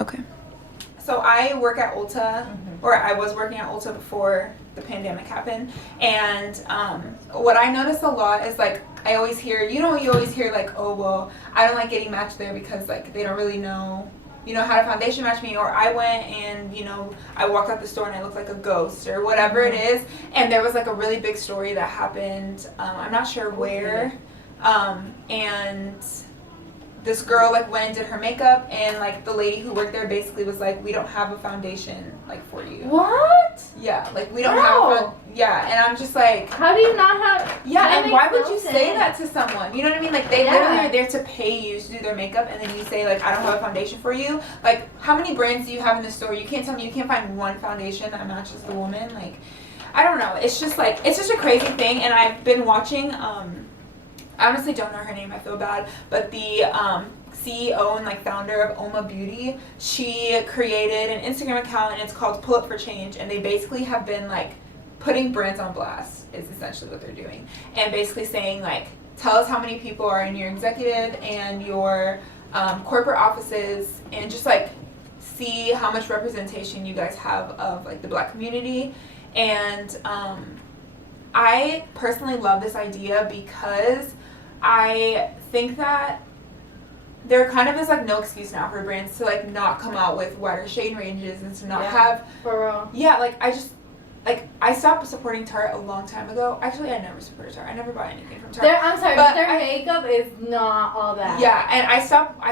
Okay. So I work at Ulta, or I was working at Ulta before the pandemic happened, and what I noticed a lot is like I always hear, you always hear like, oh well, I don't like getting matched there because like they don't really know, how to foundation match me, or I went and I walked out the store and I looked like a ghost or whatever it is, and there was like a really big story that happened. I'm not sure where, and this girl like went and did her makeup, and like the lady who worked there basically was like, we don't have a foundation like for you. What? Yeah, like we don't have and I'm just like, how do you not have? Yeah, and why would you say that to someone? You know what I mean? Like they literally are there to pay you to do their makeup, and then you say like, I don't have a foundation for you. Like how many brands do you have in the store? You can't tell me you can't find one foundation that matches the woman. Like I don't know. It's just like it's just a crazy thing, and I've been watching I honestly don't know her name, I feel bad, but the CEO and like founder of Oma Beauty, she created an Instagram account, and it's called Pull Up for Change, and they basically have been like putting brands on blast is essentially what they're doing, and basically saying like, tell us how many people are in your executive and your corporate offices, and just like see how much representation you guys have of like the Black community. And I personally love this idea because I think that there kind of is like no excuse now for brands to like not come out with wider shade ranges and to not have, for real. Yeah, like I stopped supporting Tarte a long time ago. Actually, I never supported Tarte. I never bought anything from Tarte. I'm sorry, but their makeup is not all that. Yeah, and I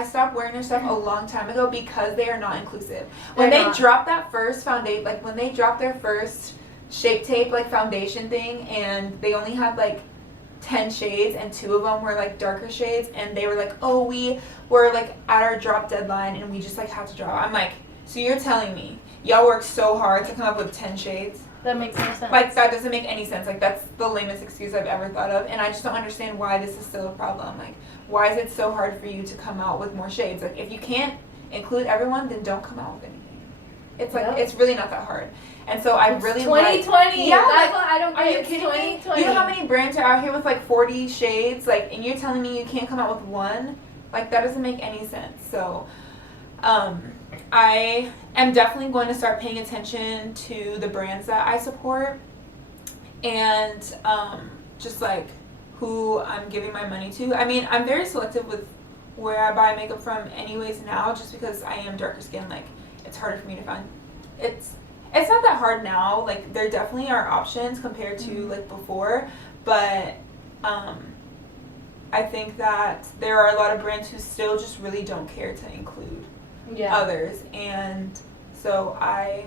stopped wearing their stuff a long time ago because they are not inclusive. When they dropped that first foundation, like when they dropped their first Shape Tape like foundation thing, and they only had like 10 shades, and 2 of them were like darker shades, and they were like, oh, we were like at our drop deadline and we just like had to drop. I'm like, so you're telling me y'all worked so hard to come up with 10 shades? That makes no sense. Like that doesn't make any sense. Like that's the lamest excuse I've ever thought of, and I just don't understand why this is still a problem. Like why is it so hard for you to come out with more shades? Like if you can't include everyone, then don't come out with anything. It's like it's really not that hard. And so I really 2020. Yeah, that's like, what I don't get. Are you kidding me? You know how many brands are out here with like 40 shades, like, and you're telling me you can't come out with one? Like that doesn't make any sense. So, I am definitely going to start paying attention to the brands that I support, and just like who I'm giving my money to. I mean, I'm very selective with where I buy makeup from, anyways now, just because I am darker skinned. Like it's harder for me to find. It's not that hard now. Like there definitely are options compared to like before, but I think that there are a lot of brands who still just really don't care to include others, and so I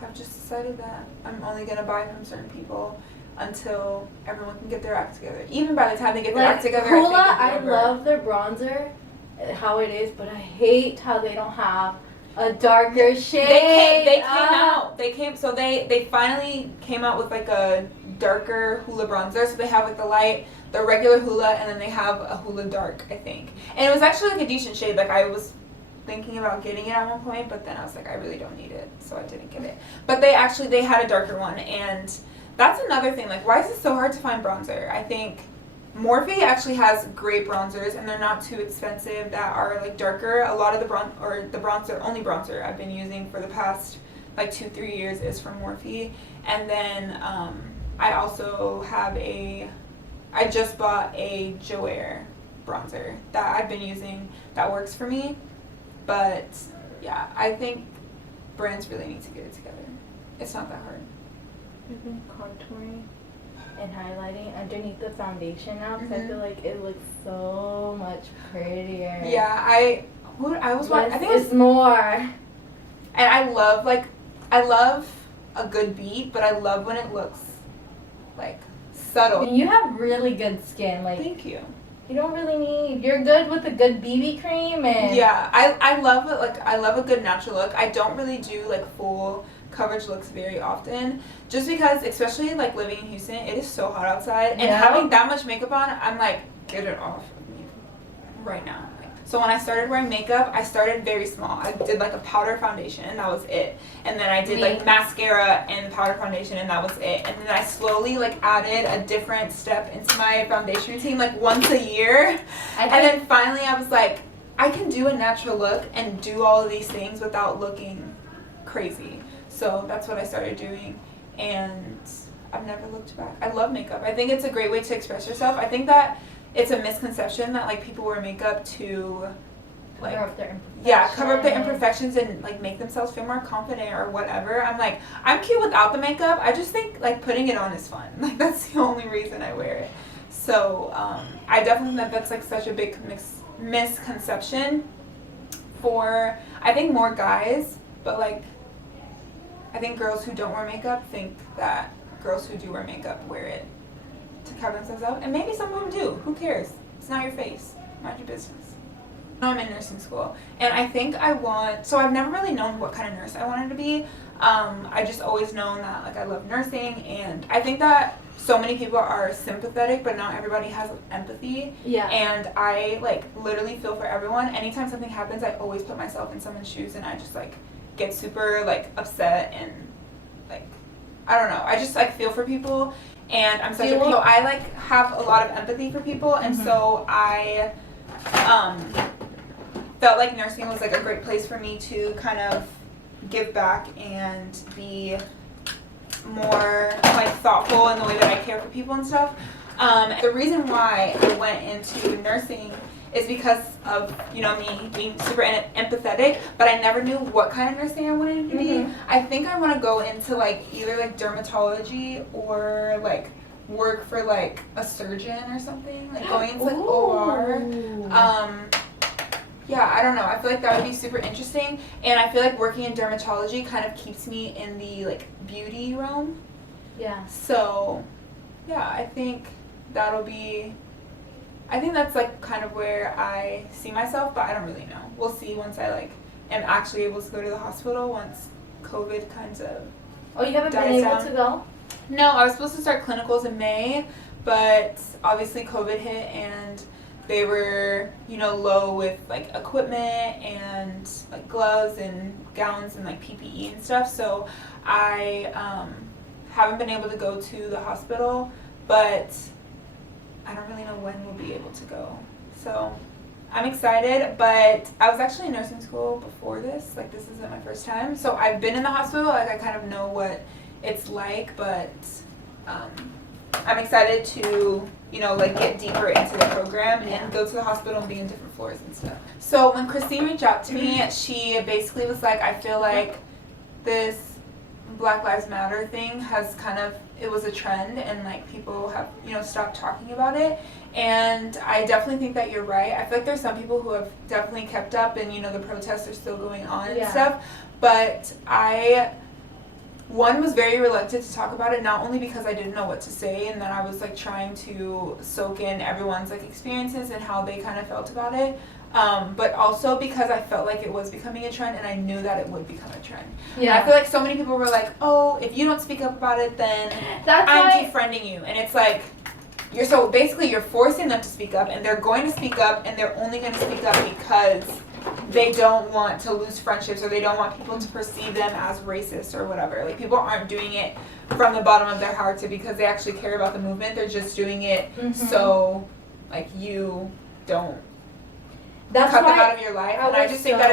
have just decided that I'm only gonna buy from certain people until everyone can get their act together. Even by the time they get their act together, Hoola, I love their bronzer, how it is, but I hate how they don't have a darker shade. They finally came out with like a darker Hoola bronzer. So they have like the regular Hoola, and then they have a Hoola dark, I think. And it was actually like a decent shade. Like I was thinking about getting it at one point, but then I was like, I really don't need it, so I didn't get it. But they had a darker one, and that's another thing. Like why is it so hard to find bronzer? I think Morphe actually has great bronzers, and they're not too expensive, that are like darker. A lot of the only bronzer I've been using for the past like 2-3 years is from Morphe. And then I also have I just bought a Joair bronzer that I've been using that works for me. But yeah, I think brands really need to get it together. It's not that hard. I've been contouring and highlighting underneath the foundation now, because I feel like it looks so much prettier. Yeah, I think it's more. And I love a good beat, but I love when it looks like subtle. I mean, you have really good skin. Like, thank you. You don't really need. You're good with a good BB cream, and yeah, I love it. Like I love a good natural look. I don't really do like full coverage looks very often, just because, especially like living in Houston, it is so hot outside, and having that much makeup on, I'm like, get it off of me right now. So when I started wearing makeup, I started very small. I did like a powder foundation, and that was it. And then I did like mascara and powder foundation, and that was it. And then I slowly like added a different step into my foundation routine, like once a year. And then finally I was like, I can do a natural look and do all of these things without looking crazy. So that's what I started doing, and I've never looked back. I love makeup. I think it's a great way to express yourself. I think that it's a misconception that like people wear makeup to like cover up their imperfections. Yeah, cover up their imperfections and like make themselves feel more confident or whatever. I'm like, I'm cute without the makeup. I just think like putting it on is fun. Like that's the only reason I wear it. So I definitely think that's like such a big misconception for I think more guys, but like I think girls who don't wear makeup think that girls who do wear makeup wear it to cover themselves up, and maybe some of them do. Who cares? It's not your face. Mind your business. Now I'm in nursing school, and I think so I've never really known what kind of nurse I wanted to be. I just always known that like I love nursing, and I think that so many people are sympathetic, but not everybody has empathy. Yeah. And I like literally feel for everyone. Anytime something happens, I always put myself in someone's shoes, and I just like get super like upset and like I don't know. I just like feel for people, and I'm such so I like have a lot of empathy for people, and so I felt like nursing was like a great place for me to kind of give back and be more like thoughtful in the way that I care for people and stuff. The reason why I went into nursing is because of, you know, me being super empathetic, but I never knew what kind of nursing I wanted to be. I think I want to go into like either like dermatology or like work for like a surgeon or something, like going into like OR. Yeah, I don't know. I feel like that would be super interesting, and I feel like working in dermatology kind of keeps me in the like beauty realm. Yeah. So, yeah, I think that's like kind of where I see myself, but I don't really know. We'll see once I like am actually able to go to the hospital once COVID kind of Oh, you haven't been able to go? No, I was supposed to start clinicals in May, but obviously COVID hit and they were, you know, low with like equipment and like gloves and gowns and like PPE and stuff. So I haven't been able to go to the hospital, but I don't really know when we'll be able to go. So I'm excited, but I was actually in nursing school before this. Like this isn't my first time. So I've been in the hospital. Like I kind of know what it's like, but I'm excited to, you know, like get deeper into the program and go to the hospital and be in different floors and stuff. So when Christine reached out to me, she basically was like, I feel like this Black Lives Matter thing has kind of, it was a trend and like people have, you know, stopped talking about it. And I definitely think that you're right. I feel like there's some people who have definitely kept up and, you know, the protests are still going on and stuff. But one was very reluctant to talk about it, not only because I didn't know what to say and that I was like trying to soak in everyone's like experiences and how they kind of felt about it, but also because I felt like it was becoming a trend and I knew that it would become a trend. Yeah. And I feel like so many people were like, oh, if you don't speak up about it, then I'm defriending you. And it's like, you're forcing them to speak up, and they're going to speak up, and they're only going to speak up because they don't want to lose friendships or they don't want people to perceive them as racist or whatever. Like people aren't doing it from the bottom of their hearts or because they actually care about the movement. They're just doing it so like you don't cut them out of your life. And I just think that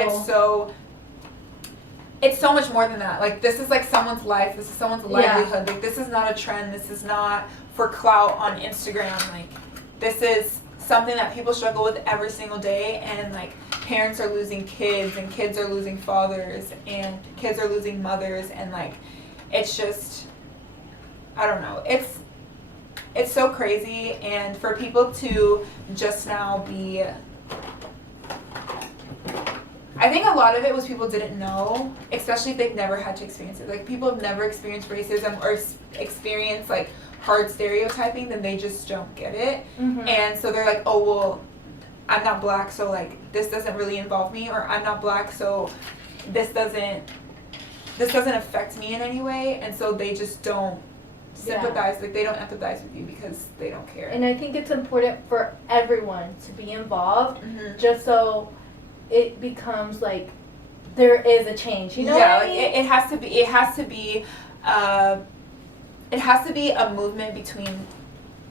it's so much more than that. Like this is like someone's life. This is someone's livelihood. Like this is not a trend. This is not for clout on Instagram. Like this is something that people struggle with every single day, and like parents are losing kids and kids are losing fathers and kids are losing mothers, and like it's just, I don't know, it's so crazy. And for people to just now be, I think a lot of it was people didn't know, especially if they've never had to experience it. Like people have never experienced racism or experienced like hard stereotyping, then they just don't get it. And so they're like, oh well, I'm not black, so like this doesn't really involve me, or I'm not black, so this doesn't affect me in any way, and so they just don't sympathize, like they don't empathize with you because they don't care. And I think it's important for everyone to be involved, just so it becomes like there is a change, you know what I mean? It has to be a movement between,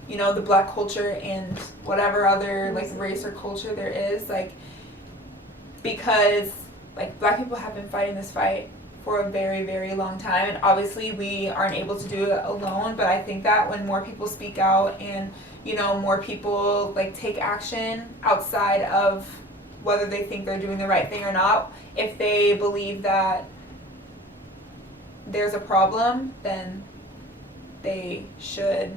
you know, the black culture and whatever other like race or culture there is. Like because like Black people have been fighting this fight for a very, very long time, and obviously we aren't able to do it alone, but I think that when more people speak out and, you know, more people like take action outside of whether they think they're doing the right thing or not, if they believe that there's a problem, then they should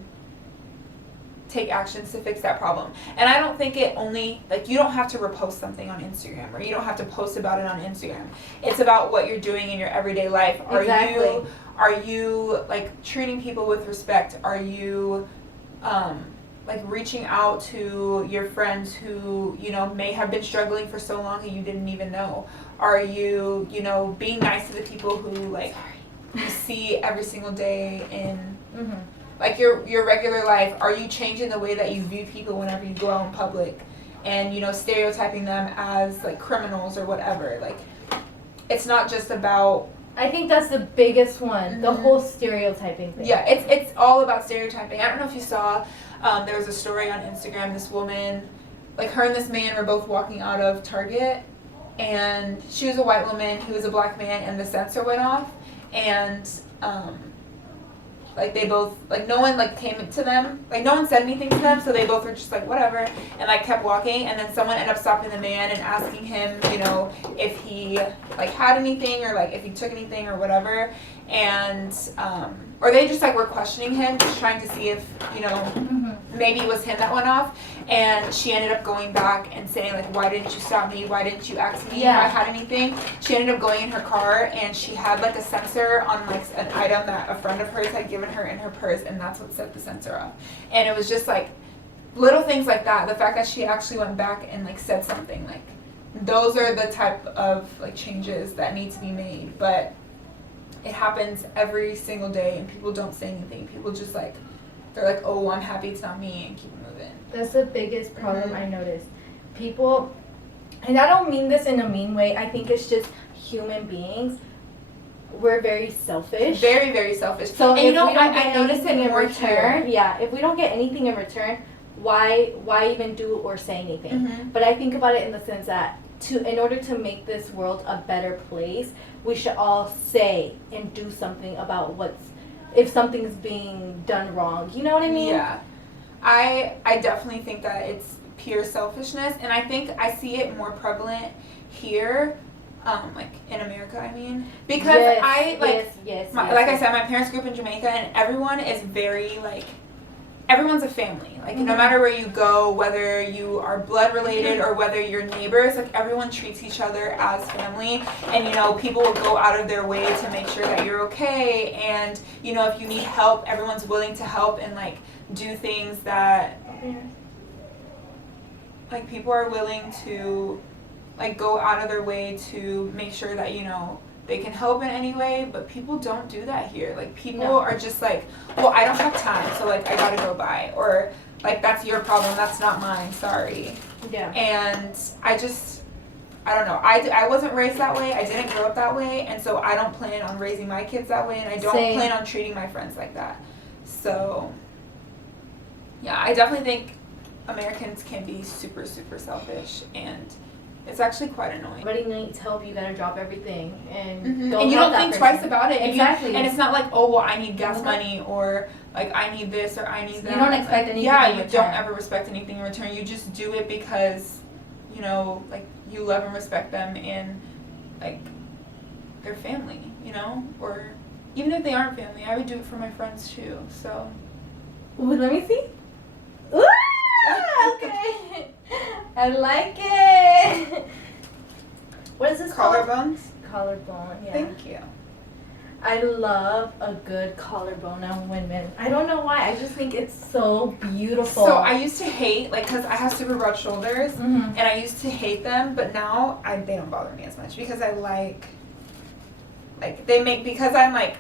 take actions to fix that problem. And I don't think it only, like, you don't have to repost something on Instagram, or you don't have to post about it on Instagram. It's about what you're doing in your everyday life. Exactly. Are you like treating people with respect? Are you like reaching out to your friends who, you know, may have been struggling for so long and you didn't even know? Are you, you know, being nice to the people who like you see every single day in like your regular life? Are you changing the way that you view people whenever you go out in public, and, you know, stereotyping them as like criminals or whatever? Like, it's not just about, I think that's the biggest one, the whole stereotyping thing. yeah, it's all about stereotyping. I don't know if you saw, there was a story on Instagram, this woman, like her and this man were both walking out of Target, and she was a white woman, he was a Black man, and the sensor went off, and like they both, like no one like came to them, like no one said anything to them, so they both were just like whatever, and like kept walking, and then someone ended up stopping the man and asking him, you know, if he like had anything, or like if he took anything or whatever, and or they just like were questioning him, just trying to see if, you know, maybe it was him that went off. And she ended up going back and saying like, why didn't you stop me? Why didn't you ask me if I had anything? She ended up going in her car, and she had like a sensor on like an item that a friend of hers had given her in her purse, and that's what set the sensor off. And it was just like little things like that. The fact that she actually went back and like said something, like those are the type of like changes that need to be made. But it happens every single day, and people don't say anything. People just like, they're like, oh, I'm happy it's not me, and keep it moving. That's the biggest problem I noticed. People, and I don't mean this in a mean way, I think it's just human beings. We're very selfish. Very, very selfish. So and if you know, we don't I get noticed it anything in more return, here. if we don't get anything in return, why even do or say anything? But I think about it in the sense that in order to make this world a better place, we should all say and do something about if something's being done wrong. You know what I mean? Yeah. I definitely think that it's pure selfishness, and I think I see it more prevalent here, like in America, I mean, because like I said, my parents grew up in Jamaica, and everyone is very like, everyone's a family. Like no matter where you go, whether you are blood related or whether you're neighbors, like everyone treats each other as family. And, you know, people will go out of their way to make sure that you're okay. And, you know, if you need help, everyone's willing to help and like do things that like people are willing to like go out of their way to make sure that, you know, they can help in any way. But people don't do that here. Like people are just like, well, I don't have time, so like I gotta go by, or like that's your problem, that's not mine, sorry. Yeah. And I don't know, I wasn't raised that way, I didn't grow up that way, and so I don't plan on raising my kids that way, and I don't plan on treating my friends like that. So yeah, I definitely think Americans can be super, super selfish, and it's actually quite annoying. Everybody needs help, you gotta drop everything and and you don't think twice about it. Exactly. And it's not like, oh, well, I need gas money, or like I need this, or I need that. You don't expect anything in return. Don't ever respect anything in return. You just do it because, you know, like you love and respect them, and like they're family, you know? Or even if they aren't family, I would do it for my friends too, so. Ooh, let me see. Ooh, okay. I like it. What is this called? Collarbones? Collarbone, yeah. Thank you. I love a good collarbone on women. I don't know why. I just think it's so beautiful. So I used to hate, like, because I have super broad shoulders, and I used to hate them, but now they don't bother me as much because I like they make, because I'm like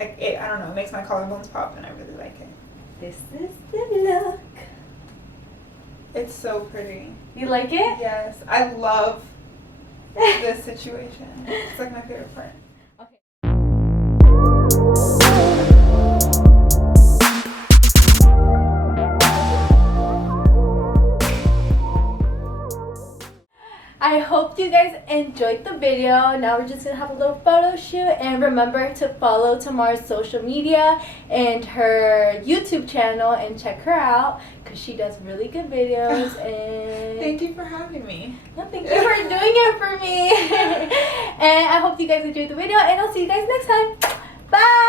it, I don't know, it makes my collarbones pop, and I really like it. This is the look. It's so pretty. You like it? Yes, I love this situation. It's like my favorite part. I I hope you guys enjoyed the video. Now we're just gonna have a little photo shoot, and remember to follow Tamar's social media and her YouTube channel and check her out because she does really good videos. And thank you for having me. no, thank you for doing it for me. And I hope you guys enjoyed the video, and I'll see you guys next time. Bye.